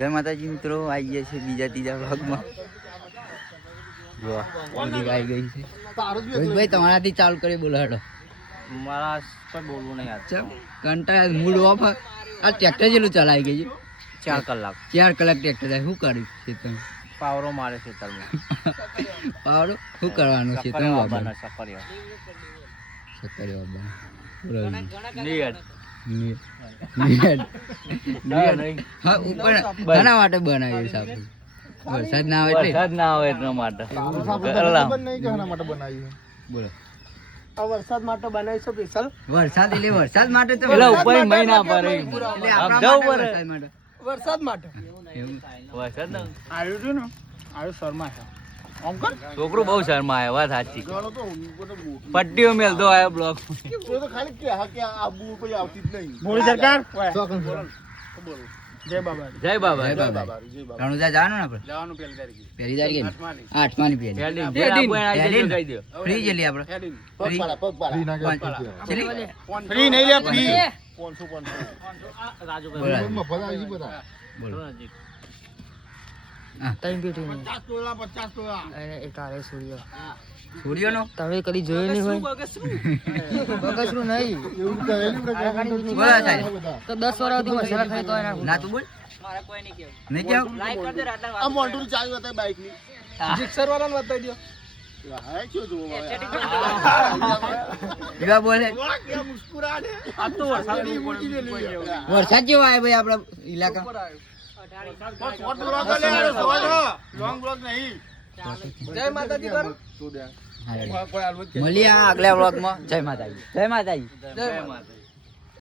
જય માતાજી મિત્રો, આવી ગયા છે બીજા ત્રીજા ભાગમાં. જો આવી ગઈ છે. રોહિતભાઈ તમારાથી ચાલુ કરી બોલો હેડો. મારા પર બોલવું નહીં યાર. કંટાળ મૂડ ઓફ. આ ટ્રેક્ટર જેટલું ચલાવી ગઈ છે. 4 કલાક 4 કલાક ટ્રેક્ટર થાય. શું કર્યું છે તમે? પાવરો મારે છે તરમાં. પાવડો શું કરવાનું છે તમે? બાબાના સફરિયા સકરિયો બાબા નિયર હા ઉપર ઘણા માટે બનાવ્યું છે આપણે. વરસાદ ના આવે એટલે. વરસાદ ના આવે એટલા માટે. બોલો. વરસાદ માટે બનાવી છે સ્પેશિયલ. વરસાદ એટલે વરસાદ માટે તો એટલે ઉપર મહિના પર એટલે આપણા માટે વરસાદ માટે. વરસાદ માટે એવું. વરસાદ ને આવ્યું છે ને આવ્યું શર્મા છે અંકલ છોકરો બહુ શર્મા આવ્યો. વાત સાચી. પટ્ટીઓ મેલતો આવ્યો બ્લોક. ખાલી કે હા કે આબુ કોઈ આવતી જ નહીં. મોદી સરકાર જય બાબા જય બાબા. જય બાબા. રણુજા જવાનું ને આપણે? જવાનું પહેલી તારીખે. પહેલી તારીખે 8માની પહેલી. ફ્રી જેલી આપણે. ફ્રી ફ્રી નહીં લે ફ્રી 500 બોલો. સૂર્યનો તમે કદી જોયું નહીં હોય બગસરું નહીં બોલો સાહેબ. તો 10 વર્ષથી મસાલા ખાઈ તો એના ના તું બોલ. નહીં કેવું? આ મોન્ટુની ચાવી બતાવી બાઈક ની જીક્સર વાળાને બતાવી દો. હા ક્યો જો એવા બોલે. મુસ્કુરાડે આ તો વરસાદ વરસાદ જેવો આવે ભાઈ આપણા ઇલાકા. લોંગ બ્લોગ નહીં. જય માતાજી કરો. મળીએ આગલા વ્લોગમાં. જય માતાજી. જય માતાજી. જય માતા.